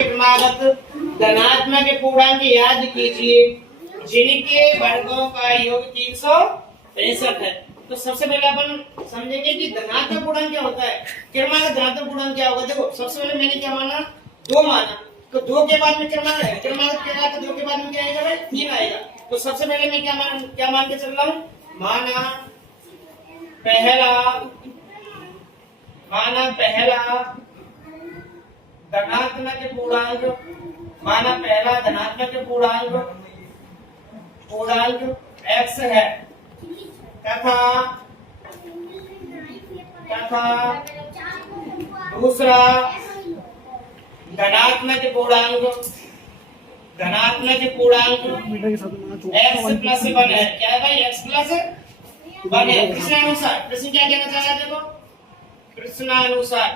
क्रमागत धनात्मक पूर्णांक याद कीजिए जिनके वर्गों का योग 363 है। तो सबसे पहले अपन समझेंगे कि धनात्मक पूर्णांक क्या होता है। क्रमागत धनात्मक पूर्णांक क्या होगा। देखो सबसे पहले मैंने क्या माना, 2 माना, तो 2 के बाद में क्रमागत है, क्रमागत क्या है, तो 2 के बाद में क्या आएगा भाई, 3 आएगा। तो सबसे पहले मैं क्या मान के चल रहा हूँ, माना पहला धनात्मक पूर्णांक, माना पहला धनात्मक पूर्णांक x है तथा दूसरा धनात्मक पूर्णांक x प्लस 1 है। क्या है भाई, x प्लस 1 है। प्रश्नानुसार प्रश्न क्या कहना चाह रहा है, देखो प्रश्नानुसार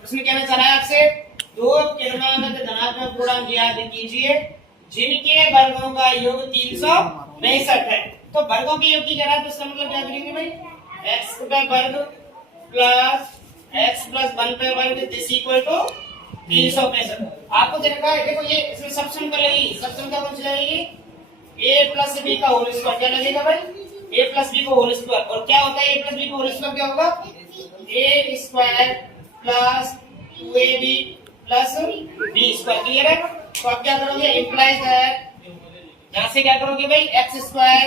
प्रश्न कहना चाह रहा है आपसे, 2 क्रमागत धनात्मक पूर्णांक याद कीजिए जिनके वर्गों का योग 363 है। तो वर्गों के योग की करा तो इसका मतलब क्या करेंगे भाई, x का वर्ग प्लस x प्लस 1 का वर्ग दिस इक्वल टू 365। आपको देखा है, देखो ये इसमें सबसम कर लेगी, सबसम का कौन सी लगेगी, a प्लस b का होल स्क्वायर। क्या लगेगा भाई, a प्लस b का होल स्क्वायर। और क्या होता है a प्लस b का होल स्क्वायर, क्या होगा, a square plus 2ab plus b square. Clear है। तो आप क्या करोगे, इंप्लाइज दैट, यहां से क्या करोगे भाई, x स्क्वायर,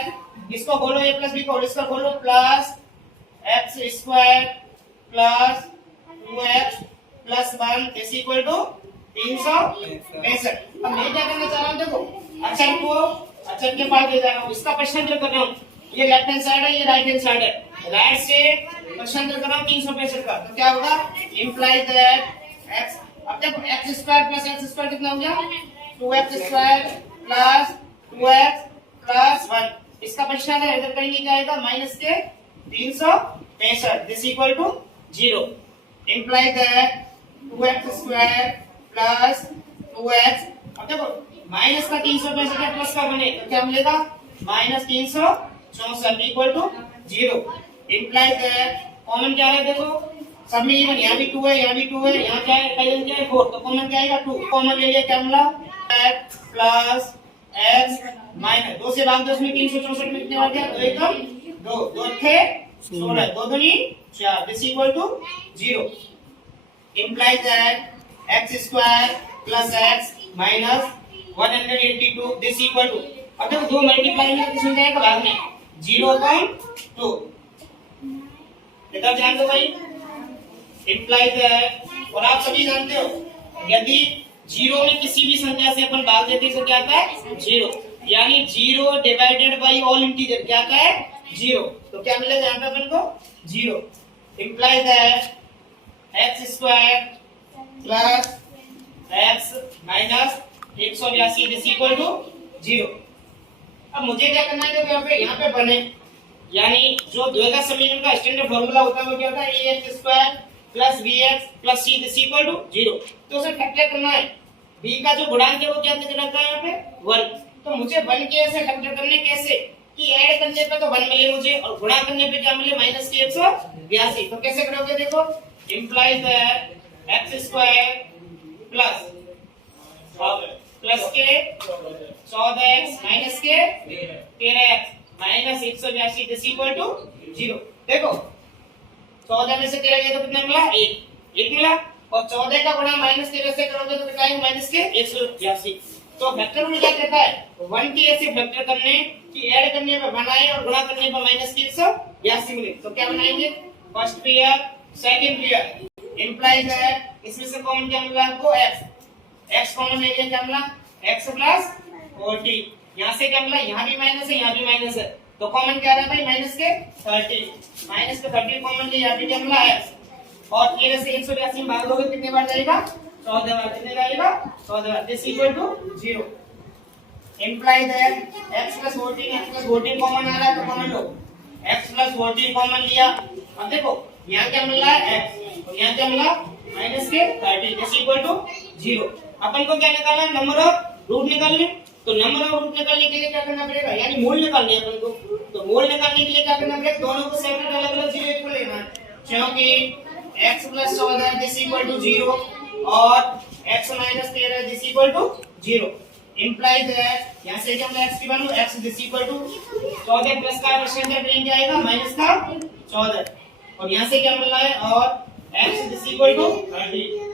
इसको बोलो a प्लस b को होल स्क्वायर बोलो, plus x square plus 2x plus 1 is equal to 365। अब मैं क्या करना चाह रहा हूं, देखो अक्षर के पास ले जा रहा हूं, इसका प्रश्नांतर कर रहा हूं। ये लेफ्ट हैंड साइड है, ये राइट हैंड साइड है, राइट से प्रश्नांतर कर रहा हूं 365 का। तो क्या होगा, इंप्लाइज दैट x, अब देखो x square plus x square कितना हो गया, 2x square plus 2x plus 1। इसका प्रश्नांतर इधर करेंगे क्या आएगा, माइनस के 365 this equal to 0। Implies that 2x square plus 2x, अब देखो माइनस का 365 है, प्लस का बने तो क्या मिलेगा, minus 364 equal to 0। Implies that common क्या है, देखो सब में इवन, यहाँ भी 2 है, यहाँ भी 2 है, यहाँ क्या है, पहले क्या है 4, तो कॉमन क्या आएगा 2। कॉमन ले लिया, क्या मिला, x प्लस x माइनस 2 से भाग दो, उसमें 364 में कितने आ गया, 2 एकम 2, 2 थे 16, 2 दूनी 4 this equal to 0। Implies that x square plus x minus 182 this equal to, अब देखो 2 मल्टीप्लाई में किसमें जाएगा, भाग में 0.2। इधर ध्यान दो भाई, इंप्लाइज दैट, और आप सभी जानते हो यदि 0 में किसी भी संख्या से अपन भाग देते तो क्या आता है 0, यानी 0 डिवाइडेड बाय ऑल इंटीजर क्या आता है 0। तो क्या मिलेगा यहाँ पे अपन को 0। Implies that x square plus x minus 182 this equal to 0। अब मुझे क्या करना है, जो यहाँ पे बने, यानी जो द्विघात समीकरण का स्टैंडर्ड फार्मूला होता है वो क्या होता है, ax square plus bx plus c this equal to 0। तो उसे फैक्टर करना है, b का जो गुणांक है वो क्या रहता है यहाँ पे 1। तो मुझे 1 के ऐसे फैक्टर करने, कैसे कि ऐड करने पे तो 1 मिले मुझे, और गुणा करने पे क्या मिले, माइनस के 182। तो कैसे करोगे, देखो implies that x square plus के 14x माइनस के 13x minus 182 this equal to 0। देखो 14 में से 13 गया तो कितना मिला, 1 मिला, और 14 का गुणा माइनस 13 से करोगे तो कितना आएगा, माइनस के 182। तो फैक्टर में क्या कहता है, 1 के ऐसे फैक्टर करने कि ऐड करने पे बनाए और गुणा करने पे माइनस के 182 मिले। तो क्या बनाएंगे, first pair second pair. Implies that इसमें से कॉमन क्या मिला आपको, x कॉमन ले लिया, क्या मिला x प्लस 40। यहाँ से क्या मिला, यहाँ भी माइनस है, यहाँ भी माइनस है, तो कॉमन क्या रहा भाई, माइनस के 30, माइनस के 30 कॉमन लिया, यहाँ पे क्या मिला x, और 13 से 182 भाग दोगे कितने बार जाएगा, 14 बार। कितने जाएगा, 14 बार this equal to 0। Imply that x plus 14 common आ रहा है, तो कॉमन लो, x प्लस 14 कॉमन लिया। अब देखो यहाँ क्या मिल रहा है x, और यहाँ क्या मिला माइनस के 30 दिस इक्वल टू 0। अपन को क्या निकालना है, नंबर ऑफ रूट निकालने। तो नंबर ऑफ रूट निकालने के लिए क्या करना पड़ेगा, यानी मूल निकालने है अपन को। तो मूल निकालने के लिए क्या करना पड़ेगा, दोनों को सेपरेट अलग अलग 0 इक्वल लेना है, क्योंकि x plus 14 this equal to 0 और x minus 13 this equal to 0 implies that यहाँ से क्या मतलब x की value x this equal to 14 plus का परसेंटेज रेंज आएगा माइनस का 14 और यहाँ से क्या मिल रहा है और x दिस इक्वल टू 30